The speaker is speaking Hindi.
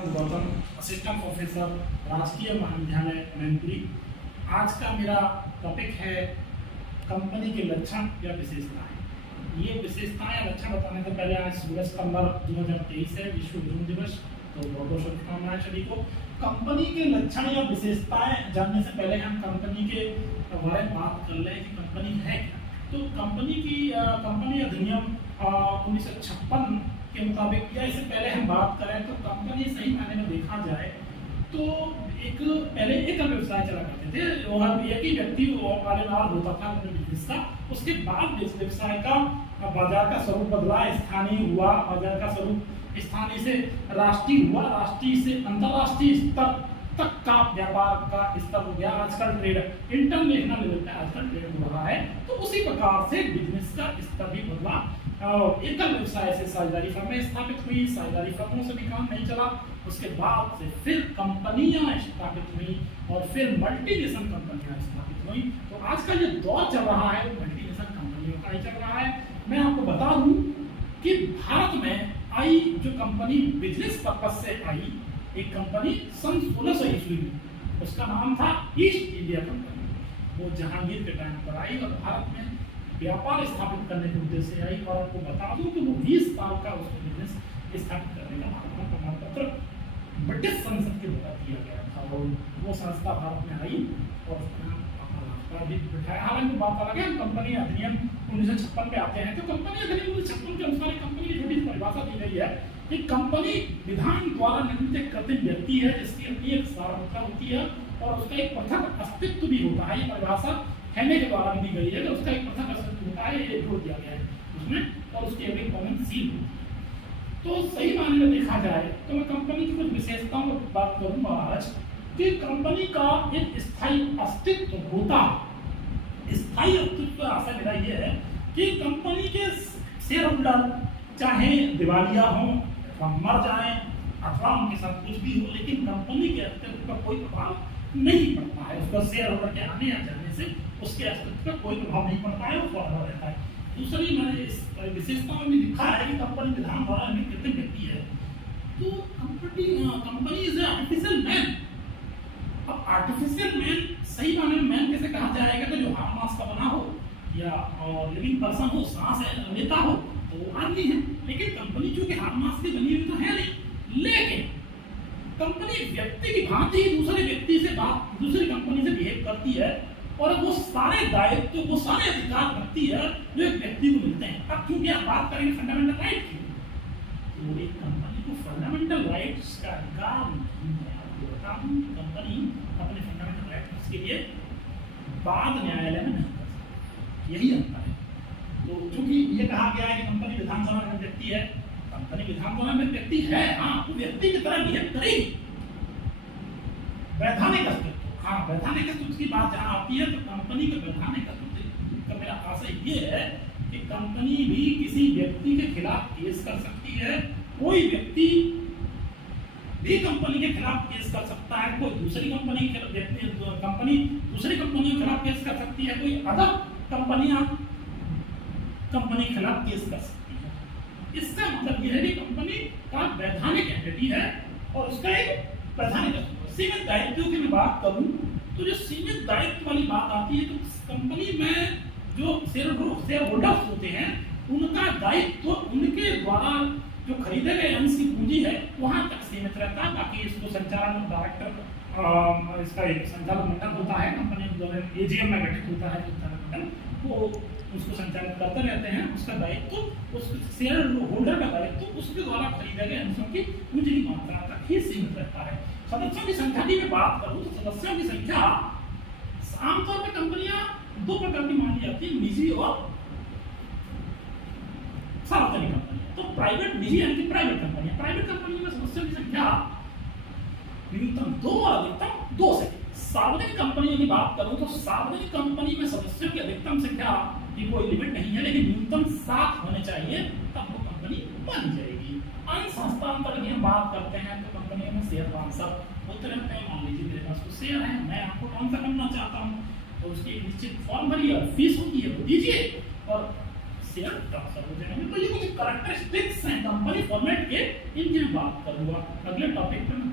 सदानंद गौतम, असिस्टेंट प्रोफेसर, राष्ट्रीय महाविद्यालय मैनपुरी। आज का मेरा टॉपिक है कंपनी के लक्षण या विशेषताएं। ये विशेषताएं या लक्षण बताने से पहले आज 16 सितंबर 2023 है, विश्व ओजोन दिवस। तो बहुत बहुत शुभकामनाएं सभी को। कंपनी के लक्षण या विशेषताएं जानने से पहले हम कंपनी के बारे में बात कर लें कि कंपनी है क्या। तो कंपनी अधिनियम 1956 के मुताबिक या इससे पहले हम बात करें तो कंपनी सही मायने में देखा जाए तो पहले एक व्यवसाय चला करते थे और एक ही व्यक्ति वाले नाम होता था अपने बिजनेस का। उसके बाद इस व्यवसाय का बाजार का स्वरूप बदला, स्थानीय हुआ, बाजार का स्वरूप स्थानीय से राष्ट्रीय हुआ, राष्ट्रीय से अंतरराष्ट्रीय स्तर तक का व्यापार का स्तर हो गया। आजकल ट्रेड इंटरनेशनल लेवल पे आजकल ट्रेड हो रहा है। तो उसी प्रकार से बिजनेस का स्तर भी बदला। एकल व्यवसाय से साझेदारी फर्में स्थापित हुई, साझेदारी फर्मों से भी काम नहीं चला। उसके बाद से फिर कंपनियां स्थापित हुई और फिर मल्टीनेशनल कंपनियां स्थापित हुई। तो आज का जो दौर चल रहा है वो मल्टीनेशनल कंपनियों का ही चल रहा है। मैं आपको बता दूं कि भारत में आई जो कंपनी बिजनेस पर्पस से आई एक कंपनी सन 1600 ईस्वी में, उसका नाम था ईस्ट इंडिया कंपनी। वो जहांगीर के टाइम पर आई और भारत में व्यापार स्थापित करने के उद्देश्य से आई। और आपको बता दूं कि वो 20 साल का उसने बिजनेस स्थापित करने का भारत में प्रमाण पत्र ब्रिटिश संसद के द्वारा दिया गया था। और वो संस्था भारत में आई और हालांकि बात अलग है। कंपनी अधिनियम 1956 पे आते हैं। तो कंपनी अधिनियम 1956 के अनुसार कंपनी की छोटी परिभाषा दी गई है कि कंपनी विधान द्वारा निर्मित एक कृत्रिम व्यक्ति है जिसकी अपनी एक सार्वभौमिकता होती है और उसका एक पृथक अस्तित्व भी होता है। ये परिभाषा हैने के द्वारा भी दी गई है कि उसका एक पृथक अस्तित्व होता है, ये जोड़ दिया गया है उसमें, और उसकी एक कॉमन सील होती है। तो सही मायने में देखा जाए तो मैं कंपनी की कुछ विशेषताओं पर बात करूंगा आज कि कंपनी का एक स्थायी अस्तित्व होता है। स्थायी अस्तित्व का आशय मेरा ये है कि कंपनी के शेयर होल्डर चाहे दिवालिया हो अथवा मर जाए अथवा उनके साथ कुछ भी हो, लेकिन कंपनी के अस्तित्व पर कोई प्रभाव नहीं पड़ता है। उसका शेयर होल्डर के आने या जाने से उसके अस्तित्व पर कोई प्रभाव नहीं पड़ता है, वो फॉरवर्ड रहता है। दूसरी मैंने इस विशेषता में भी लिखा है कि कंपनी विधान द्वारा निर्मित कृत्रिम व्यक्ति है। तो कंपनी इज आर्टिफिशियल मैन। अब आर्टिफिशियल मैन सही माने में मैन कैसे कहा जाएगा कि जो हार मास का बना हो या लिविंग पर्सन हो, सांस है लेता हो, तो वो आदमी है। लेकिन कंपनी चूंकि हार मास की बनी हुई तो है नहीं, लेकिन कंपनी व्यक्ति की भांति ही दूसरे व्यक्ति से दूसरी कंपनी से बिहेव करती है और वो सारे दायित्व, वो सारे अधिकार रखती है जो एक व्यक्ति को मिलते हैं। अब क्योंकि आप बात करेंगे फंडामेंटल राइट की, तो एक कंपनी को फंडामेंटल राइट्स का अधिकार नहीं है। कंपनी अपने फंडामेंटल राइट्स के लिए बाद न्यायालय में नहीं कर सकती, यही अंतर है। तो चूंकि ये कहा गया है कि कंपनी विधानसभा में व्यक्ति है, कंपनी विधानसभा में व्यक्ति है, हाँ, वो व्यक्ति की तरह बिहेव करेगी। वैधानिक अस्तित्व, हाँ, वैधानिक अस्तित्व की बात जहाँ आती है तो कंपनी के वैधानिक अस्तित्व का मेरा आशय ये है कि कंपनी भी किसी व्यक्ति के खिलाफ केस कर सकती है। कोई व्यक्ति भी कंपनी के खिलाफ केस कर सकता है, कोई दूसरी कंपनी दूसरी कंपनी के खिलाफ केस कर सकती है, कोई अदर कंपनियां कंपनी के खिलाफ केस कर सकती है। इसका मतलब यह है कि कंपनी का वैधानिक एंटिटी है और उसका एक वैधानिक सीमित दायित्व की मैं बात करूं तो जो सीमित दायित्व वाली बात आती है तो कंपनी में जो शेयर होल्डर्स होते हैं उनका दायित्व उनके द्वारा जो खरीदे गए अंश की पूंजी है वहां तक सीमित रहता है। बाकी इसको संचालन डायरेक्टर, इसका एक संचालक मंडल होता है, कंपनी द्वारा एजीएम में गठित होता है संचालक मंडल, वो उसको संचालित करते रहते हैं। उसका दायित्व, उस शेयर होल्डर का दायित्व उसके द्वारा खरीदे गए अंशों की पूंजी की मात्रा तक ही सीमित रहता है। सदस्यों की संख्या की मैं बात करूं तो सदस्यों की संख्या आमतौर पर कंपनियां दो प्रकार की मानी जाती है, निजी और सार्वजनिक कंपनियां। तो प्राइवेट, निजी यानी कि प्राइवेट कंपनियां, प्राइवेट कंपनी में सदस्यों की संख्या न्यूनतम 2 और अधिकतम 2 से। सार्वजनिक कंपनियों की बात करूं तो सार्वजनिक कंपनी में सदस्यों की अधिकतम संख्या की कोई लिमिट नहीं है, लेकिन न्यूनतम 7 होने चाहिए तब वो कंपनी मानी जाएगी। अन्य संस्थान की हम बात करते हैं तो कंपनियों में शेयर ट्रांसफर होते रहते हैं। मान लीजिए मेरे पास कुछ शेयर है, मैं आपको ट्रांसफर करना चाहता हूँ तो उसकी एक निश्चित फॉर्म भरिए और फीस होती है वो दीजिए और शेयर ट्रांसफर हो जाएंगे। तो ये कुछ कैरेक्टरिस्टिक्स हैं कंपनी फॉर्मेट के, इनकी मैं बात करूंगा। अगले टॉपिक पे मैं